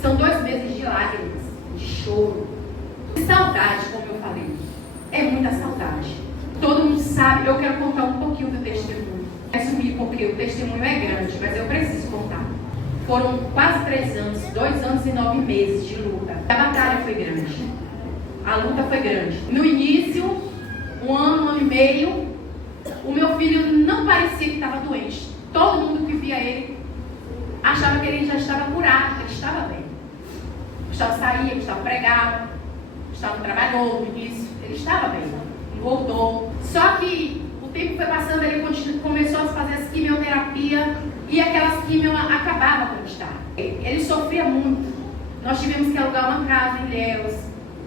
São 2 meses de lágrimas, de choro, de saudade, como eu falei. É muita saudade. Todo mundo sabe, eu quero contar um pouquinho do testemunho. Resumir, porque o testemunho é grande, mas eu preciso contar. Foram quase 3 anos, 2 anos e 9 meses de luta. A batalha foi grande. A luta foi grande. No início, 1 ano, 1 ano e meio, o meu filho não parecia que estava doente. Todo mundo que via ele achava que ele já estava curado, que ele estava bem. Gustavo saía, Gustavo pregava, Gustavo trabalhou no início, ele estava bem, voltou. Só que o tempo foi passando, ele começou a fazer as quimioterapia e aquelas quimio acabavam com o Gustavo. Ele sofria muito. Nós tivemos que alugar uma casa em Ilhéus,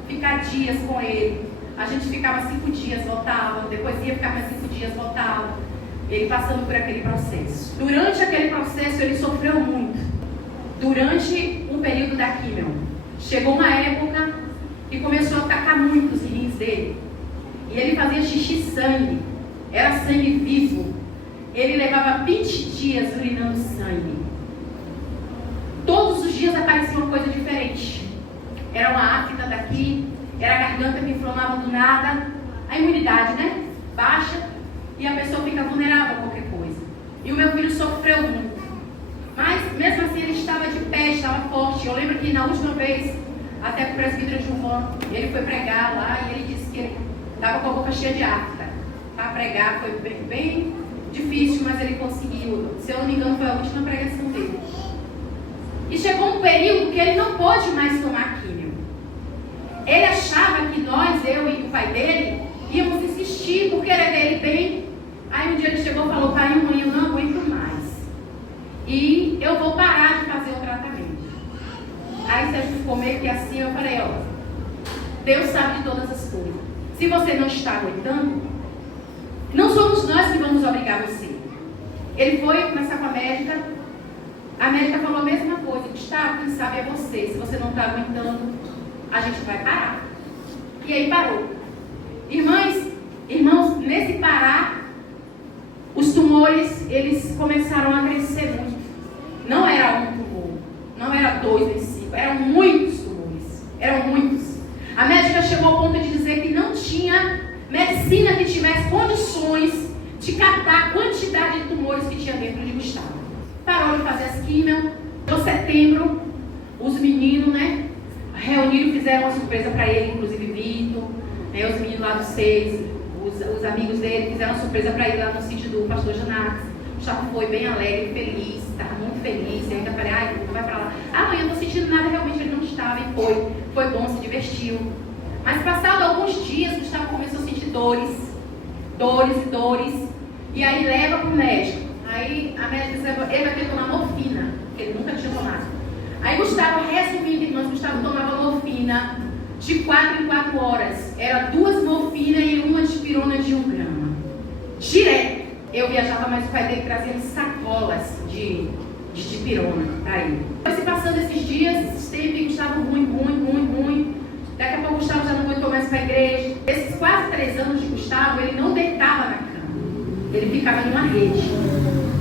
ficar dias com ele. A gente ficava 5 dias, voltava, depois ia ficar mais 5 dias, voltava. Ele passando por aquele processo. Durante aquele processo ele sofreu muito. Durante o período da quimio. Chegou uma época que começou a atacar muito os rins dele. E ele fazia xixi sangue. Era sangue vivo. Ele levava 20 dias urinando sangue. Todos os dias aparecia uma coisa diferente. Era uma afta daqui, era a garganta que inflamava do nada. A imunidade, né? Baixa. E a pessoa fica vulnerável a qualquer coisa. E o meu filho sofreu muito. Mas, mesmo assim, ele estava de pé, estava forte. Eu lembro que na última vez, até com o presbítero Gilvan, ele foi pregar lá e ele disse que ele estava com a boca cheia de afta. Para pregar foi bem difícil, mas ele conseguiu. Se eu não me engano, foi a última pregação dele. E chegou um período que ele não pôde mais tomar químio. Ele achava que nós, eu e o pai dele, íamos insistir por querer dele bem. Aí um dia ele chegou e falou: pai e mãe, eu não aguento mais. E eu vou parar de fazer o tratamento. Aí Sérgio ficou meio que assim, eu falei: ó, Deus sabe de todas as coisas. Se você não está aguentando, não somos nós que vamos obrigar você. Ele foi começar com a médica falou a mesma coisa: Gustavo, quem sabe é você. Se você não está aguentando, a gente vai parar. E aí parou. Irmãos, nesse parar, os tumores, eles começaram a crescer muito. Não era um tumor, não era 2 nem 5, eram muitos tumores, eram muitos. A médica chegou ao ponto de dizer que não tinha medicina que tivesse condições de captar a quantidade de tumores que tinha dentro de Gustavo. Parou de fazer as químio. Em setembro, os meninos, né, reuniram, fizeram uma surpresa para ele, inclusive Vitor, né, os meninos lá do 6, os amigos dele fizeram uma surpresa para ele lá no sítio do pastor Janax. O Gustavo foi bem alegre, feliz, estava muito feliz. E ainda falei: ai, não vai para lá. Amanhã eu não estou sentindo nada, realmente ele não estava. E foi bom, se divertiu. Mas passado alguns dias, Gustavo começou a sentir dores. E aí leva para o médico. Aí a médica disse: ele vai ter que tomar morfina, que ele nunca tinha tomado. Aí Gustavo, resumindo, irmãos, Gustavo tomava morfina de 4 em 4 horas. Era 2 morfinas e 1 dipirona de 1 grama. Direto. Eu viajava, mas o pai dele trazia sacolas de dipirona para ele. Foi se passando esses dias, esses tempos, Gustavo ruim. Daqui a pouco Gustavo já não aguentou mais para a igreja. Esses quase 3 anos de Gustavo, ele não deitava na cama. Ele ficava em uma rede.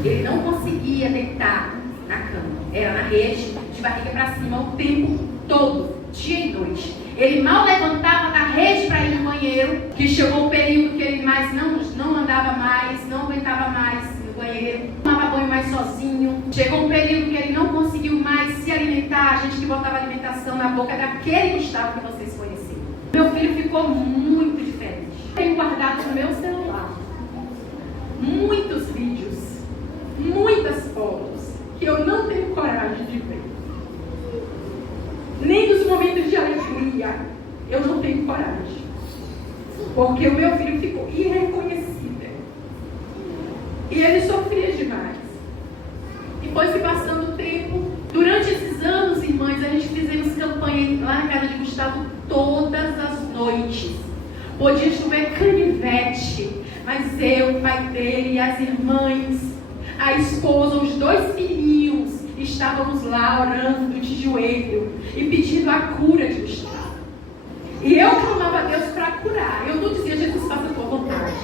Ele não conseguia deitar na cama. Era na rede, de barriga para cima, o tempo todo, dia e noite. Ele mal levantava da rede para ir no banheiro, que chegou o período que ele mais não andava mais, não aguentava mais no banheiro, não tomava banho mais sozinho. Chegou um período que ele não conseguiu mais se alimentar, a gente que botava alimentação na boca daquele Gustavo que vocês conheceram. Meu filho ficou muito diferente. Tenho guardado no meu celular muitos vídeos, muitas fotos que eu não tenho coragem de ver. Nem dos momentos de alegria eu não tenho coragem. Porque o meu filho ficou irreconhecível. E ele sofria demais. E foi se passando o tempo. Durante esses anos, irmãs, a gente fizemos campanha lá na casa de Gustavo todas as noites. Podia chover canivete, mas eu, o pai dele e as irmãs, a esposa, os 2 filhinhos, estávamos lá orando de joelho e pedindo a cura de Gustavo. E eu clamava a Deus para curar. Eu não dizia: Jesus, faça a tua vontade.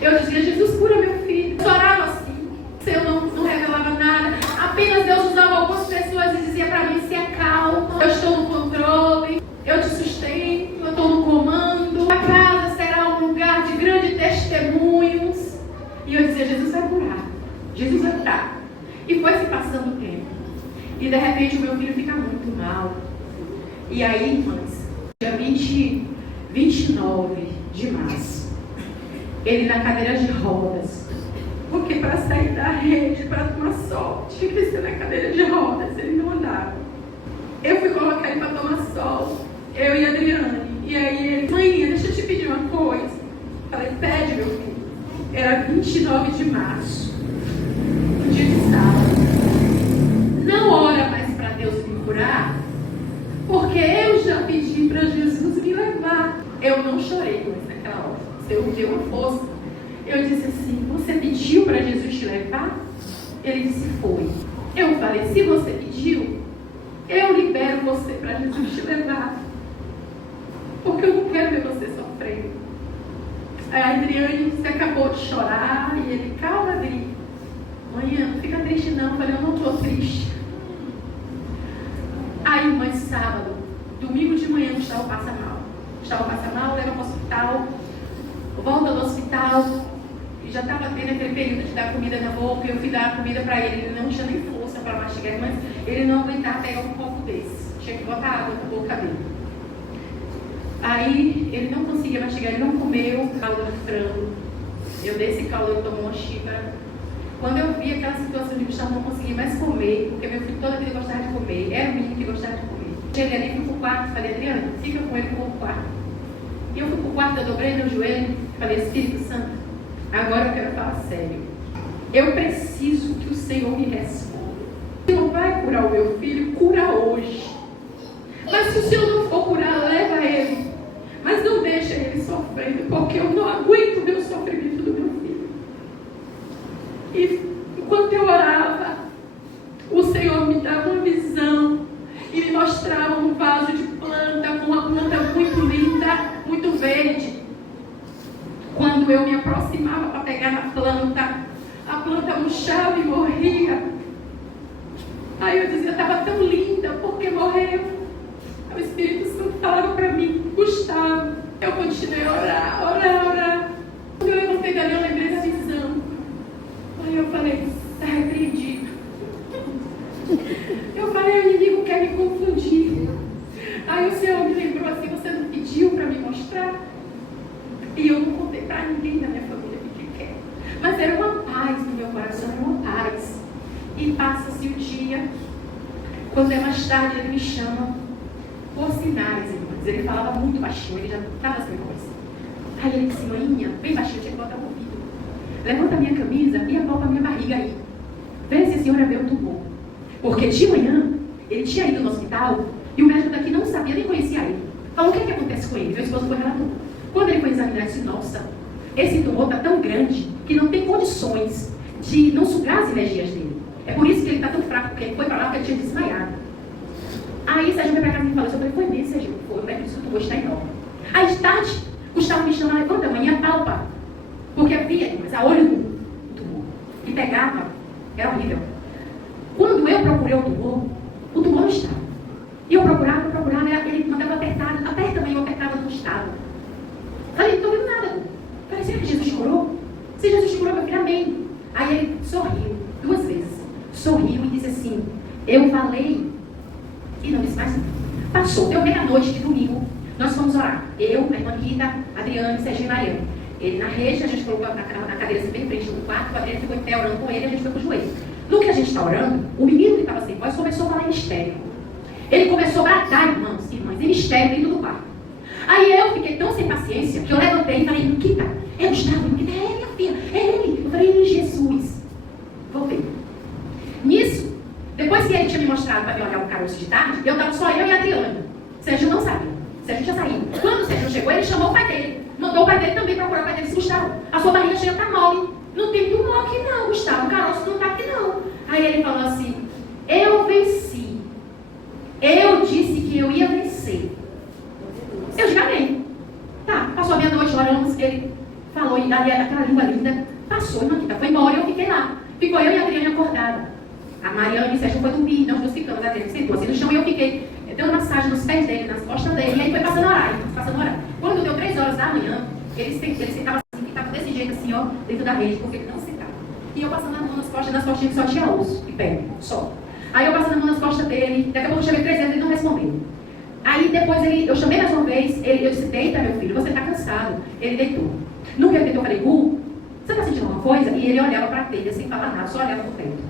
Eu dizia: Jesus, cura meu filho. Eu orava assim. Eu não revelava nada. Apenas Deus usava algumas pessoas e dizia para mim: se acalma. filho fica muito mal. E aí, irmãs, dia 29 de março, ele na cadeira de rodas, porque para sair da rede, para tomar sol, tinha que ser na cadeira de rodas, ele não andava. Eu fui colocar ele para tomar sol, eu e a Adriane. E aí ele, mãe, deixa eu te pedir uma coisa. Falei, pede, meu filho. Era 29 de março, um dia de sábado. Não ora mais para Deus me curar, porque eu já pedi para Jesus me levar. Eu não chorei mais naquela hora. Eu me deu uma força. Eu disse assim, você pediu para Jesus te levar? Ele disse, foi. Eu falei, se você pediu, eu libero você para Jesus te levar. Porque eu não quero ver você sofrendo. A Adriane se acabou de chorar e ele, calma, Adri. Mãe, não fica triste não. Eu falei, eu não estou triste. Aí, mãe, sábado, domingo de manhã, Gustavo passa mal. Gustavo passa mal, leva para o hospital. Volta do hospital. E já estava tendo aquele período de dar comida na boca. Eu fui dar comida para ele. Ele não tinha nem força para mastigar, mas ele não aguentava pegar um copo desse. Tinha que botar água na boca dele. Aí ele não conseguia mastigar, ele não comeu caldo de frango. Eu dei esse caldo, ele tomou uma xícara. Quando eu vi aquela situação de Gustavo não conseguir mais comer, porque meu filho toda a vida gostava de comer, era o menino que gostava de comer. Cheguei ali, fui pro quarto, falei, Adriana, fica com ele, vou pro quarto. E eu fui pro quarto, eu dobrei meu joelho, falei, Espírito Santo, agora eu quero falar sério. Eu preciso que o Senhor me responda. Se não vai curar o meu filho, cura hoje. Mas se o Senhor não for curar, leva ele. Mas não deixa ele sofrendo, porque eu não aguento ver o sofrimento do meu filho. E enquanto eu orava, o Senhor me dava uma visão e me mostrava um vaso de planta, com uma planta muito linda, muito verde. Quando eu me aproximava para pegar na planta, a planta murchava e morria. Aí eu dizia, estava tão linda, porque morreu. O Espírito Santo falava para mim, Gustavo. Eu continuei a orar. Quando eu levantei dali, eu lembrei da visão. Aí eu falei, está repreendido. Eu falei, o inimigo quer me confundir. Aí o Senhor me lembrou assim, você não pediu para me mostrar? E eu não contei para ninguém da minha família o que quer. Mas era uma paz no meu coração, era uma paz. E passa-se o dia. Quando é mais tarde, ele me chama por sinais, irmãs. Ele falava muito baixinho, ele já estava sem voz. Aí ele disse, maninha, bem baixinho, eu tinha que botar o ouvido. Levanta a minha camisa e apalpa a minha barriga aí. Vê se a senhora vê o tumor. Porque de manhã, ele tinha ido no hospital e o médico daqui não sabia, nem conhecia ele. Falou, o que é que acontece com ele? Meu esposo foi relator. Quando ele foi examinar, ele disse, nossa, esse tumor está tão grande que não tem condições de não sugar as energias dele. É por isso que ele está tão fraco, porque ele foi para lá porque ele tinha desmaiado. Aí Sérgio veio para casa e me falou, eu falei, foi mesmo, Sérgio? Foi, o médico disse que o tumor está enorme. Aí de tarde, Gustavo me chama, levanta, amanhã palpa. Porque havia, mas a olho do tumor. E pegava, era horrível. Quando eu procurei o tumor não estava. E eu procurava, ele mandava apertar, aperta, mas eu apertava, não estava. Falei, não estou vendo nada. Falei, será que Jesus curou? Se Jesus curou, meu filho, amém. Aí ele sorriu 2 vezes. Sorriu e disse assim, eu falei, e não disse mais nada. Passou, deu meia-noite de domingo, nós fomos orar. Eu, a irmã Rita, Adriane, Serginho e Mariana. Ele na rede, a gente colocou na cadeira assim, bem em frente do quarto, o Adriane ficou em pé orando com ele, a gente foi pro joelho. No que a gente está orando, o menino que estava sem voz começou a falar em mistério. Ele começou a bratar, irmãs, em mistério dentro do quarto. Aí eu fiquei tão sem paciência que eu levantei e falei, Luquita, é Gustavo, Luquita, é minha filha, é ele. Eu falei, Jesus. Voltei. Nisso, depois que ele tinha me mostrado para me olhar um caroço de tarde, eu estava só eu e a Adriana. Sérgio não sabia. Sérgio tinha saído. Quando o Sérgio chegou, ele chamou o pai dele. Mandou o pai dele também procurar o pai dele e disse, Gustavo, a sua barriga chega tá mole. Não tem tumor aqui não, Gustavo. O caroço não está aqui não. Aí ele falou assim, eu venci. Eu disse que eu ia vencer. Eu já amei. Tá, passou a meia-noite, oramos, ele falou, e dali aquela língua linda, passou, irmã Rita, foi embora e eu fiquei lá. Ficou eu e a Adriane acordada. A Mariana e o Sérgio foi dormir, nós dois ficamos, a Adriane sentou assim no chão e eu fiquei dando massagem nos pés dele, nas costas dele, e aí foi passando horário, Quando deu 3 horas da manhã, ele sentava assim, ficava desse jeito assim, ó, dentro da rede, porque ele não sentava. E eu passando a mão nas costas que só tinha osso e pele, só. Aí eu passei a mão nas costas dele, daqui a pouco eu chamei 3 vezes e ele não respondeu. Aí depois eu chamei mais uma vez, eu disse, deita meu filho, você está cansado. Ele deitou. No que ele deitou, eu falei, você está sentindo alguma coisa? E ele olhava para a telha sem falar nada, só olhava para o teto.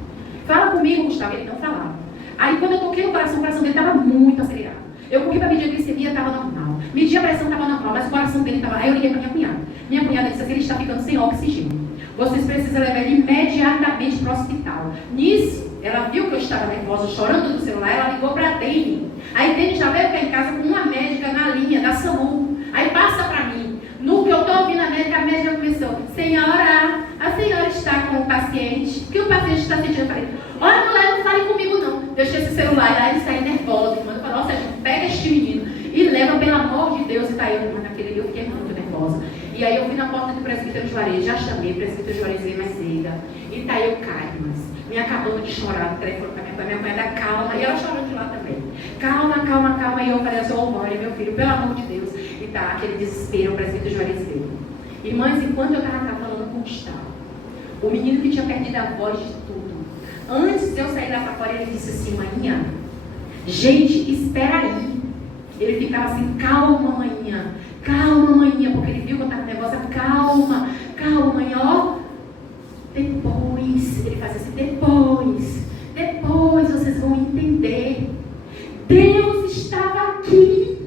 Fala comigo, Gustavo, ele não falava. Aí quando eu toquei no coração, o coração dele estava muito acelerado. Eu corri para medir a glicemia, estava normal. Medi a pressão, estava normal, mas o coração dele estava... Aí eu liguei para minha cunhada. Minha cunhada disse assim, ele está ficando sem oxigênio. Vocês precisam levar ele imediatamente para o hospital. Nisso, ela viu que eu estava nervosa, chorando no celular, ela ligou para a Dani. Aí Dani já veio cá em casa com uma médica na linha da SAMU. Aí passa para mim. No que eu estou ouvindo a médica começou, senhora, a senhora está com o paciente? O que o paciente está sentindo? Eu falei, olha, mulher, não fale comigo não. Deixei esse celular, aí ele saiu nervosa. Irmã falou, nossa, gente, pega este menino e leva, pelo amor de Deus. E tá eu, naquele dia eu fiquei muito nervosa. E aí eu fui na porta do presbítero Juarez, já chamei, o presbítero Juarez veio mais cedo. E tá eu caio, mas me acabando de chorar no telefone para minha mãe, da calma, e ela chorando de lá também. Calma, calma, calma. E eu falei assim, olha, meu filho, pelo amor de Deus. E tá aquele desespero, o presbítero Juarez veio. Irmãs, enquanto eu estava cá falando com o Gustavo, o menino que tinha perdido a voz de tudo, antes de eu sair lá para fora, ele disse assim, maninha, gente, espera aí. Ele ficava assim, calma, maninha, porque ele viu que eu estava nervosa, calma, maninha, ó. Depois, ele fazia assim, depois vocês vão entender. Deus estava aqui.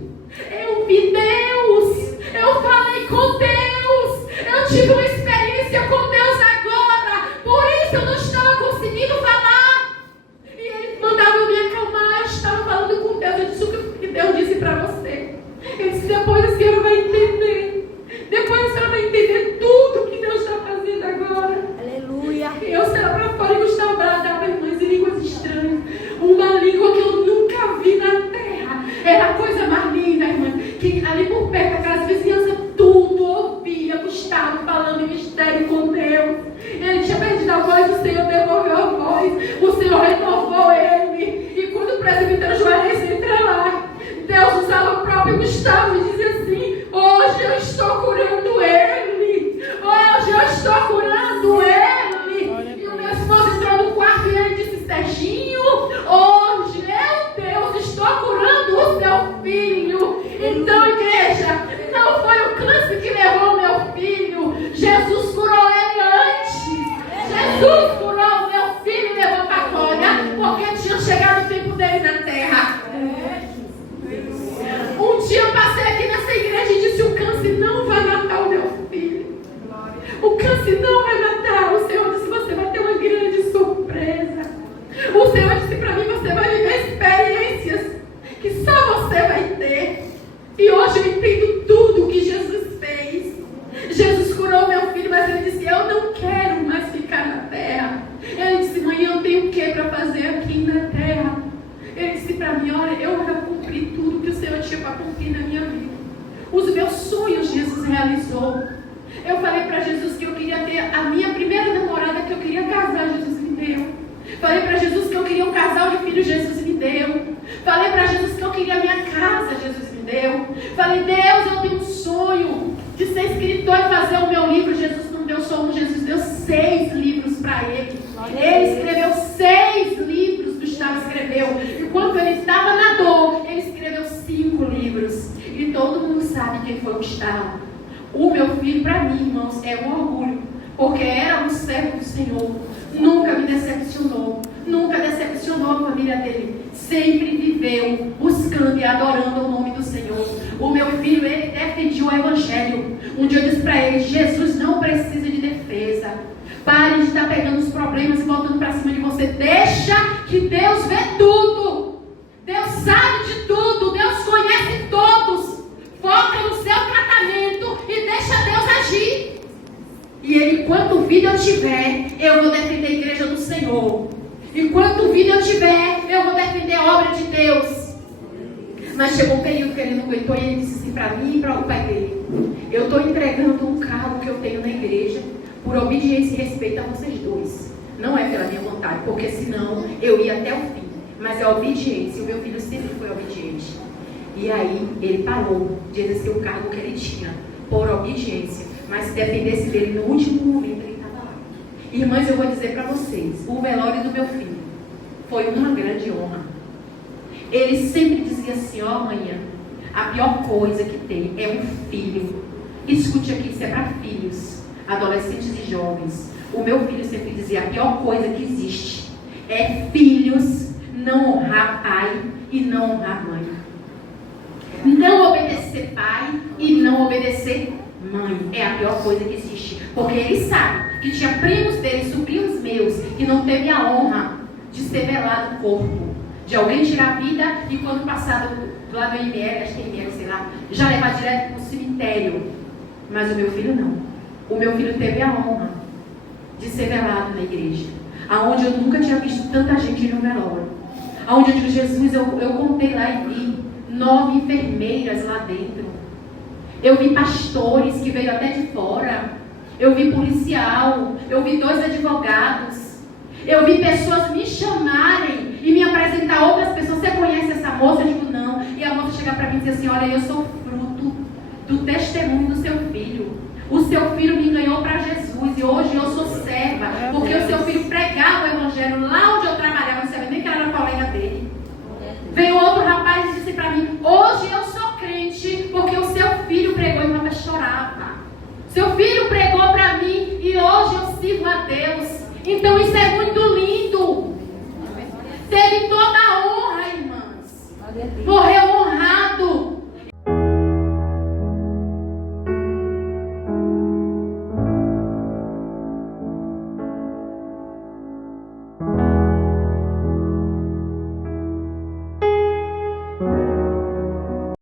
Eu vi Deus. Eu falei com Deus. Eu tive uma experiência com Deus agora. Por isso eu não estava conseguindo falar. E ele mandava eu me acalmar. Eu estava falando com Deus. Eu disse o que Deus disse para você. Ele disse, depois a senhora vai entender. Depois a senhora vai entender tudo que Deus está fazendo agora. Aleluia. Eu saí lá para fora e Gustavo bradava, irmãs, em línguas estranhas. Uma língua que eu nunca vi na terra. Era a coisa mais linda, irmã. Que ali por perto, aquelas vizinhanças, tudo ouvia Gustavo falando em mistério com Deus. Ele tinha perdido a voz, o Senhor devolveu a voz. O Senhor renovou ele. E quando o presbítero Juarez entra lá, Deus usava o próprio Gustavo e dizia assim, hoje eu estou curando ele. Hoje eu estou curando ele. E o meu esposo entrou no quarto e ele disse, Serginho, hoje eu, Deus, estou curando o seu filho. Então, igreja, não foi o câncer que levou o meu filho. Jesus curou ele antes. Jesus curou o meu filho e levou para a glória, porque tinha chegado o tempo dele na terra. Um dia eu passei aqui nessa igreja e disse, o câncer não vai matar o meu filho. O câncer não vai matar. O Senhor disse, você vai ter uma grande surpresa. O Senhor disse para mim, você vai viver experiências que só você vai ter. E hoje eu entendo tudo que Jesus fez. Jesus curou meu filho, mas ele disse, eu não quero mais ficar na terra. Ele disse, mãe, eu tenho o que para fazer aqui na terra? Ele disse para mim, olha, eu já cumpri tudo que o Senhor tinha para cumprir na minha vida. Os meus sonhos Jesus realizou. Eu falei para Jesus que eu queria ter a minha primeira namorada, que eu queria casar, Jesus me deu. Falei para Jesus que eu queria um casal de filhos, Jesus me deu. Falei para Jesus que eu queria a minha casa, Jesus me deu. Falei, Deus, eu tenho um sonho de ser escritor e fazer o meu livro. Jesus não deu só um, Jesus deu 6 livros para ele. Ele escreveu 6 livros, Gustavo escreveu. Enquanto ele estava na dor, ele escreveu 5 livros. E todo mundo sabe quem foi Gustavo. O meu filho, para mim, irmãos, é um orgulho. Porque era um servo do Senhor. Nunca me decepcionou. Nunca decepcionou a família dele. Sempre viveu buscando e adorando o nome do Senhor. O meu filho, ele defendia o Evangelho. Um dia eu disse para ele, Jesus não precisa de defesa. Pare de estar pegando os problemas e voltando para cima de você. Deixa que Deus vê tudo. Deus sabe de tudo. Deus conhece todos. Foca no seu tratamento e deixa Deus agir. E ele, enquanto vida eu tiver, eu vou defender a igreja do Senhor. Enquanto vida eu tiver, eu vou defender a obra de Deus. Mas chegou um período que ele não aguentou e ele disse assim para mim e para o pai dele, eu estou entregando um cargo que eu tenho na igreja por obediência e respeito a vocês dois. Não é pela minha vontade, porque senão eu ia até o fim. Mas é obediência, o meu filho sempre foi obediente. E aí ele parou de exercer o cargo que ele tinha por obediência. Mas se dependesse dele no último momento, ele estava lá. Irmãs, eu vou dizer para vocês, o velório do meu filho foi uma grande honra. Ele sempre dizia assim: ó, manhã, a pior coisa que tem é um filho. Escute aqui, isso é para filhos, adolescentes e jovens. O meu filho sempre dizia: a pior coisa que existe é filhos não honrar pai e não honrar mãe. Não obedecer pai e não obedecer mãe. É a pior coisa que existe. Porque ele sabe que tinha primos dele, sobrinhos meus, que não teve a honra de ser velado o corpo, de alguém tirar a vida e quando passar do lado do IML, acho que é IML, sei lá, já levar direto para o cemitério. Mas o meu filho não. O meu filho teve a honra de ser velado na igreja, aonde eu nunca tinha visto tanta gente no velório, aonde eu digo: Jesus, eu contei lá e vi 9 enfermeiras lá dentro, eu vi pastores que veio até de fora, eu vi policial, eu vi 2 advogados, eu vi pessoas me chamarem e me apresentar a outras pessoas. Você conhece essa moça? Eu digo: não. E a moça chegar para mim e dizer assim: olha, eu sou fruto do testemunho do seu filho. O seu filho me ganhou para Jesus e hoje eu sou serva, porque o seu filho pregava o evangelho lá onde eu trabalhava, não sabia nem que era colega dele. Veio outro rapaz e disse para mim: hoje eu sou crente porque o seu filho pregou. E o rapaz chorava. Seu filho pregou para mim e hoje eu sirvo a Deus. Então isso é muito lindo. Teve toda a honra, irmãs. Morreu